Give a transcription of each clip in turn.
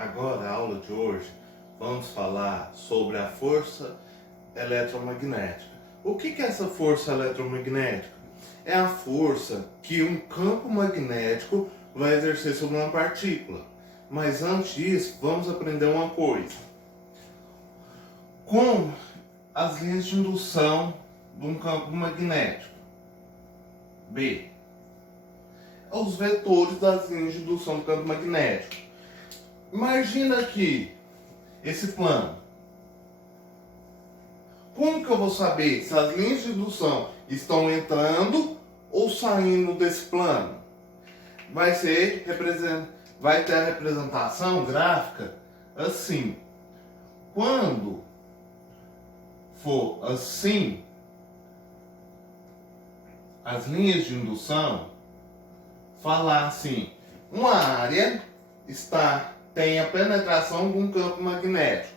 Agora, a aula de hoje, vamos falar sobre a força eletromagnética. O que é essa força eletromagnética? É a força que um campo magnético vai exercer sobre uma partícula. Mas antes disso, vamos aprender uma coisa. Com as linhas de indução de um campo magnético, B, os vetores das linhas de indução do campo magnético. Imagina aqui esse plano. Como que eu vou saber se as linhas de indução estão entrando ou saindo desse plano? Vai ter a representação gráfica assim. Quando for assim, as linhas de indução, falar assim, uma área tem a penetração de um campo magnético.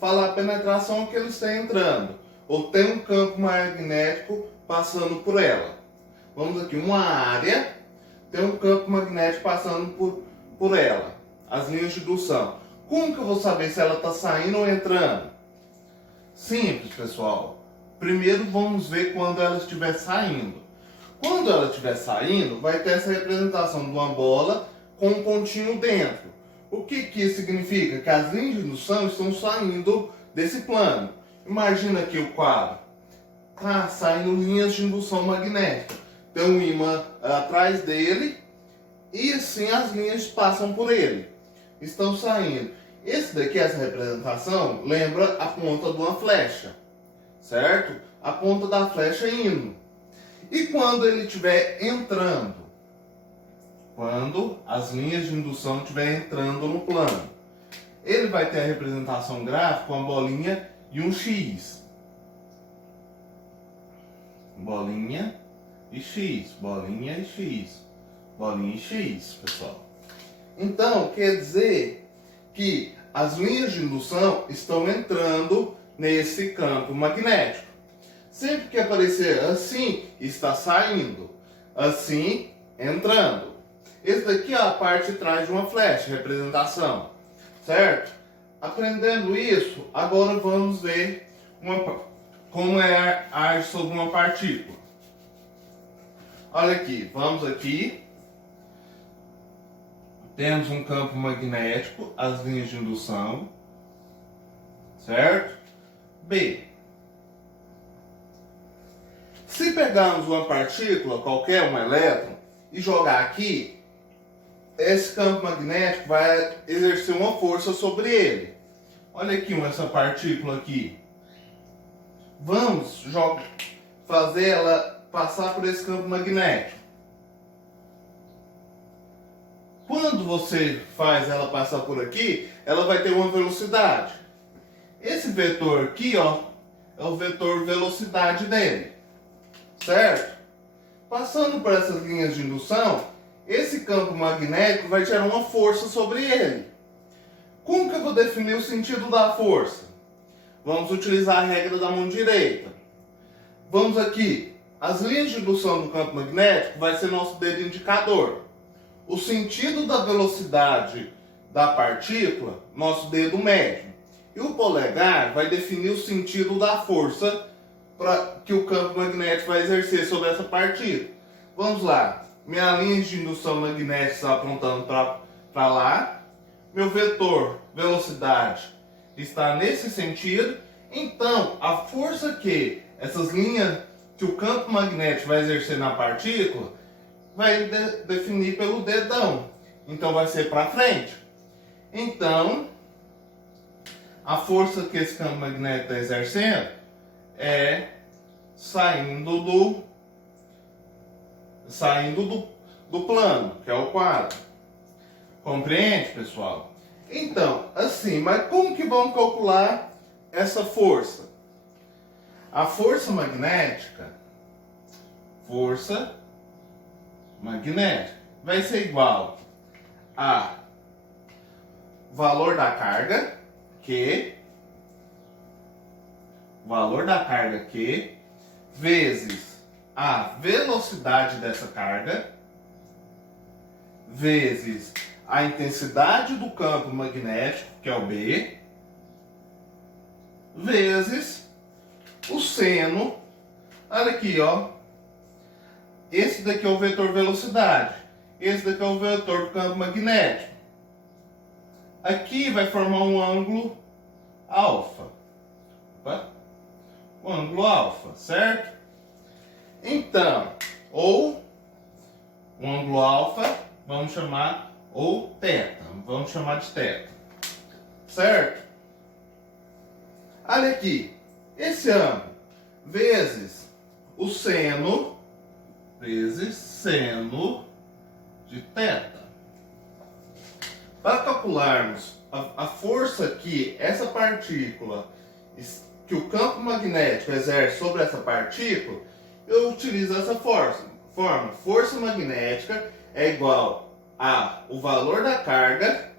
Falar a penetração que ele está entrando, ou tem um campo magnético passando por ela. Vamos aqui, uma área tem um campo magnético passando por ela, as linhas de indução. Como que eu vou saber se ela está saindo ou entrando? Simples, pessoal. Primeiro vamos ver quando ela estiver saindo. Quando ela estiver saindo, vai ter essa representação de uma bola com um pontinho dentro. O que isso significa? Que as linhas de indução estão saindo desse plano. Imagina aqui o quadro. Tá saindo linhas de indução magnética. Tem um ímã atrás dele e assim as linhas passam por ele. Estão saindo. Esse daqui, essa representação, lembra a ponta de uma flecha. Certo? A ponta da flecha indo. E quando ele estiver entrando? Quando as linhas de indução estiverem entrando no plano, ele vai ter a representação gráfica, uma bolinha e um X. Bolinha e X, bolinha e X, bolinha e X, pessoal. Então, quer dizer que as linhas de indução estão entrando nesse campo magnético. Sempre que aparecer assim, está saindo. Assim, entrando. Esse daqui é a parte de trás de uma flecha, representação. Certo? Aprendendo isso, agora vamos ver como age sobre uma partícula. Olha aqui, vamos aqui. Temos um campo magnético, as linhas de indução. Certo? B. Se pegarmos uma partícula, qualquer um elétron, e jogar aqui, esse campo magnético vai exercer uma força sobre ele. Olha aqui essa partícula aqui. Vamos fazer ela passar por esse campo magnético. Quando você faz ela passar por aqui, ela vai ter uma velocidade. Esse vetor aqui, ó, é o vetor velocidade dele. Certo? Passando por essas linhas de indução, esse campo magnético vai gerar uma força sobre ele. Como que eu vou definir o sentido da força? Vamos utilizar a regra da mão direita. Vamos aqui. As linhas de indução do campo magnético vai ser nosso dedo indicador. O sentido da velocidade da partícula, nosso dedo médio. E o polegar vai definir o sentido da força que o campo magnético vai exercer sobre essa partícula. Vamos lá. Minha linha de indução magnética está apontando para lá. Meu vetor velocidade está nesse sentido. Então, a força que essas linhas, que o campo magnético vai exercer na partícula, vai definir pelo dedão. Então, vai ser para frente. Então, a força que esse campo magnético está exercendo é saindo do plano, que é o quadro. Compreende, pessoal? Então, assim, mas como que vamos calcular essa força? A força magnética vai ser igual a valor da carga, Q, vezes a velocidade dessa carga, vezes a intensidade do campo magnético, que é o B, vezes o seno, olha aqui, ó. Esse daqui é o vetor velocidade, esse daqui é o vetor do campo magnético. Aqui vai formar um ângulo alfa. Opa. O ângulo alfa, certo? Então, ou um ângulo alfa, vamos chamar, ou θ, vamos chamar de θ, certo? Olha aqui, esse ângulo vezes o seno, vezes seno de θ. Para calcularmos a força que essa partícula, que o campo magnético exerce sobre essa partícula, eu utilizo essa forma. Força magnética é igual a o valor da carga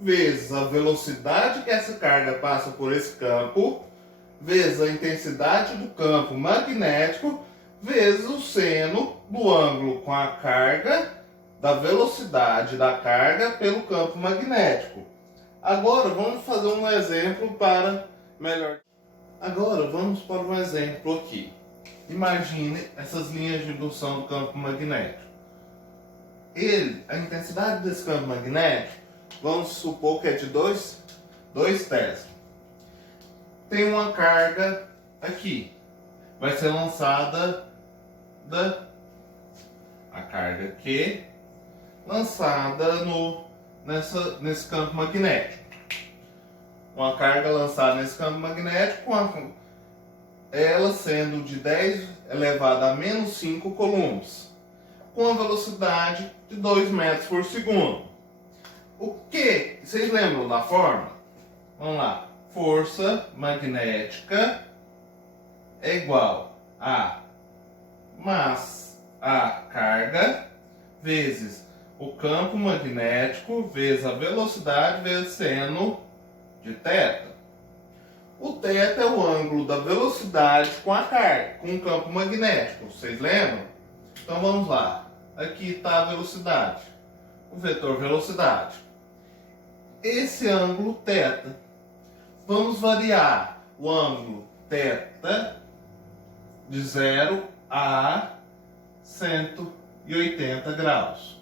vezes a velocidade que essa carga passa por esse campo, vezes a intensidade do campo magnético, vezes o seno do ângulo com a carga, da velocidade da carga pelo campo magnético. Agora vamos fazer um exemplo para melhor. Agora vamos para um exemplo aqui. Imagine essas linhas de indução do campo magnético. A intensidade desse campo magnético, vamos supor que é de 2 Tesla. Tem uma carga aqui. Vai ser lançada a carga Q lançada nesse campo magnético. Uma carga lançada nesse campo magnético, ela sendo de 10 elevado a menos 5 coulombs, com a velocidade de 2 metros por segundo. O que? Vocês lembram da fórmula? Vamos lá. Força magnética é igual a carga vezes o campo magnético vezes a velocidade vezes seno de θ. O θ é o ângulo da velocidade com a carga, com o campo magnético. Vocês lembram? Então vamos lá. Aqui está a velocidade, o vetor velocidade. Esse ângulo θ, vamos variar o ângulo θ de 0 a 180 graus.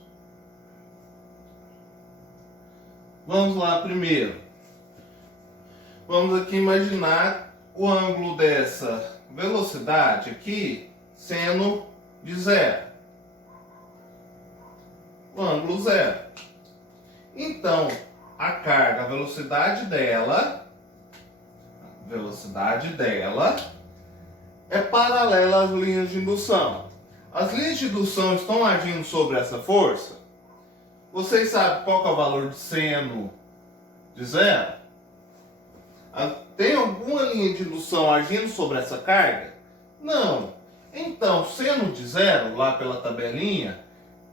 Vamos lá primeiro. Vamos aqui imaginar o ângulo dessa velocidade aqui sendo de 0. O ângulo 0. Então, a carga, a velocidade dela é paralela às linhas de indução. As linhas de indução estão agindo sobre essa força? Vocês sabem qual que é o valor de seno de 0? Tem alguma linha de indução agindo sobre essa carga? Não. Então, seno de 0, lá pela tabelinha,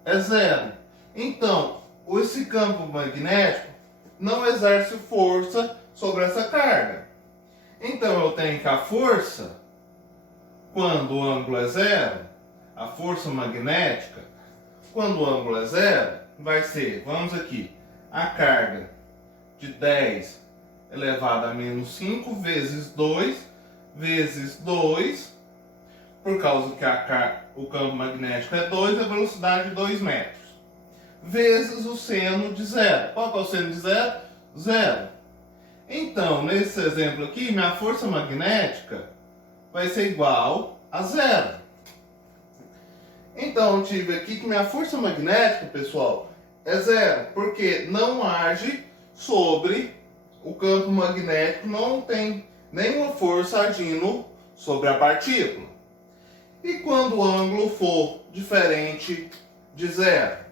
é 0. Então, esse campo magnético não exerce força sobre essa carga. Então, eu tenho que a força, quando o ângulo é 0, a força magnética, quando o ângulo é 0, vai ser, vamos aqui, a carga de 10 elevado a menos 5 vezes 2, por causa que o campo magnético é 2, a velocidade é 2 metros, vezes o seno de 0. Qual que é o seno de 0? 0. Então, nesse exemplo aqui, minha força magnética vai ser igual a 0. Então, eu tive aqui que minha força magnética, pessoal, é 0, porque não age sobre o campo magnético, não tem nenhuma força agindo sobre a partícula. E quando o ângulo for diferente de 0?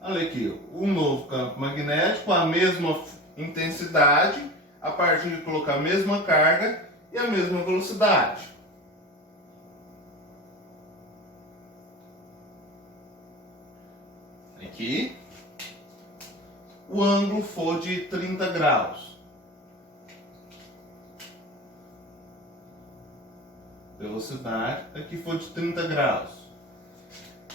Olha aqui, um novo campo magnético, a mesma intensidade, a partícula com a mesma carga e a mesma velocidade. Aqui, o ângulo for de 30 graus. Velocidade aqui for de 30 graus.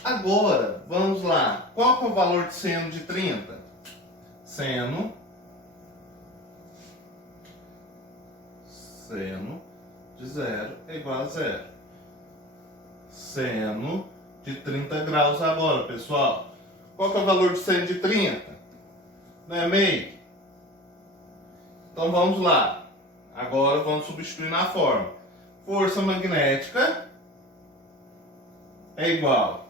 Agora, vamos lá. Qual que é o valor de seno de 30? seno de 0 é igual a 0. Seno de 30 graus agora, pessoal. Qual que é o valor de seno de 30? Não é meio? Então vamos lá. Agora vamos substituir na forma. Força magnética é igual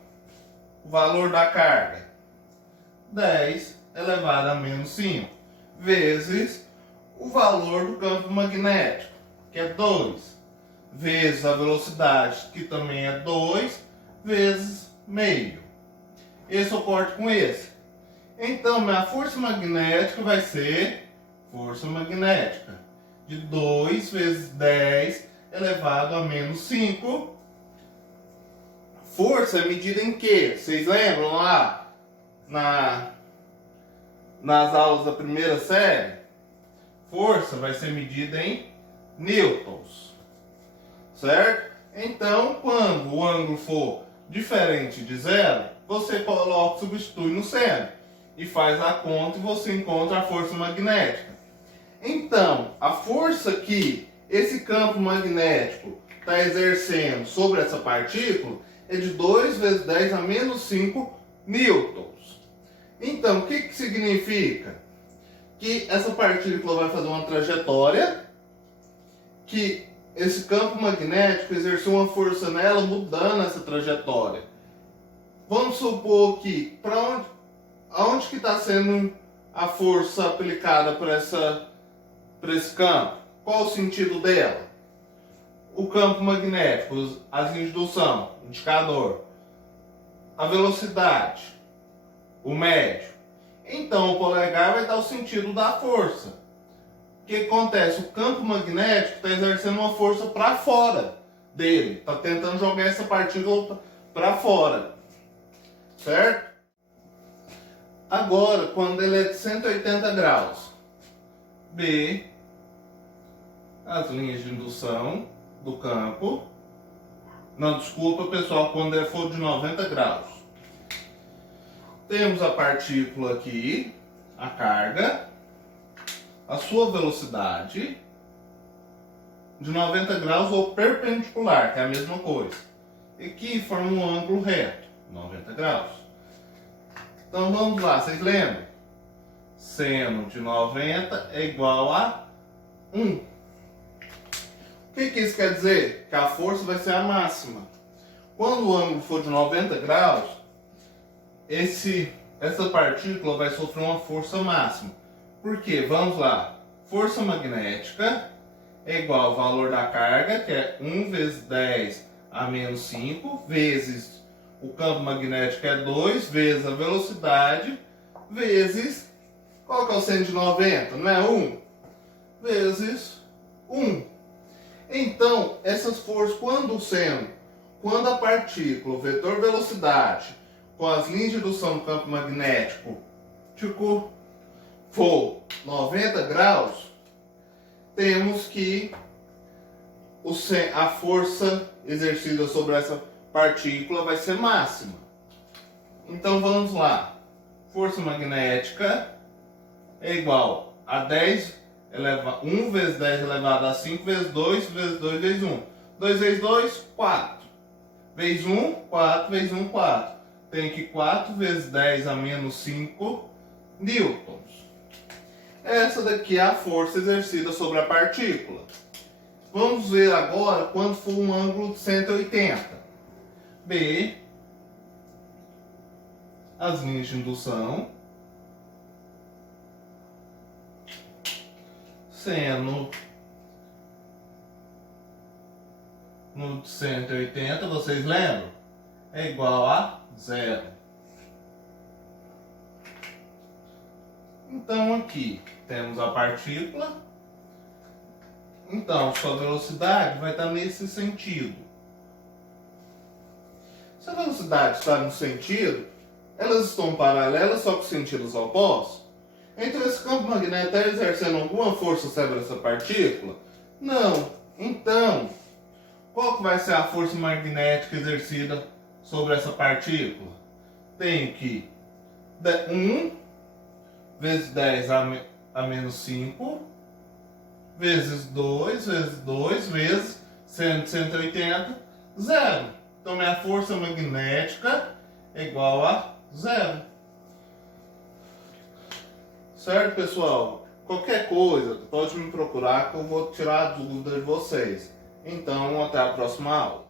o valor da carga 10 elevado a menos 5 vezes o valor do campo magnético, que é 2, vezes a velocidade, que também é 2, vezes meio. Esse eu corto com esse. Então, minha força magnética vai ser força magnética de 2 vezes 10 elevado a menos 5. Força é medida em quê? Vocês lembram lá nas aulas da primeira série? Força vai ser medida em newtons, certo? Então, quando o ângulo for diferente de 0, você coloca, substitui no seno e faz a conta e você encontra a força magnética. Então, a força que esse campo magnético está exercendo sobre essa partícula é de 2 vezes 10 a menos 5 newtons. Então, o que significa? Que essa partícula vai fazer uma trajetória, que esse campo magnético exerceu uma força nela mudando essa trajetória. Vamos supor que aonde que está sendo a força aplicada para esse campo? Qual o sentido dela? O campo magnético, as linhas de indução, indicador, a velocidade, o médio. Então o polegar vai dar o sentido da força. O que acontece? O campo magnético está exercendo uma força para fora dele, está tentando jogar essa partícula para fora, certo? Agora, quando ele é de 180 graus, B, as linhas de indução do campo. Não, desculpa, pessoal, quando ele for de 90 graus. Temos a partícula aqui, a carga, a sua velocidade, de 90 graus ou perpendicular, que é a mesma coisa. E aqui forma um ângulo reto, 90 graus. Então vamos lá, vocês lembram? Seno de 90 é igual a 1. O que isso quer dizer? Que a força vai ser a máxima. Quando o ângulo for de 90 graus, essa partícula vai sofrer uma força máxima. Por quê? Vamos lá. Força magnética é igual ao valor da carga, que é 1 vezes 10 a menos 5, vezes o campo magnético é 2, vezes a velocidade, vezes, qual que é o seno de 90? Não é 1? Vezes 1. Então, essas forças, quando a partícula, o vetor velocidade, com as linhas de indução do campo magnético, for 90 graus, temos que a força exercida sobre essa partícula vai ser máxima. Então vamos lá. Força magnética é igual a 1 vezes 10 elevado a 5 vezes 2 vezes 2 vezes 1. 2 vezes 2, 4. Vezes 1, 4 vezes 1, 4. Tem que 4 vezes 10 a menos 5 newtons. Essa daqui é a força exercida sobre a partícula. Vamos ver agora quando for um ângulo de 180. B, as linhas de indução, seno no 180, vocês lembram? É igual a 0. Então aqui temos a partícula. Então sua velocidade vai estar nesse sentido. Se a velocidade está no sentido, elas estão paralelas, só com sentidos opostos. Então esse campo magnético está exercendo alguma força sobre essa partícula? Não. Então, qual que vai ser a força magnética exercida sobre essa partícula? Tem que 1 vezes 10 a menos 5, vezes 2, vezes 100, 180, zero. Então minha força magnética é igual a zero. Certo, pessoal? Qualquer coisa, pode me procurar que eu vou tirar a dúvida de vocês. Então, até a próxima aula.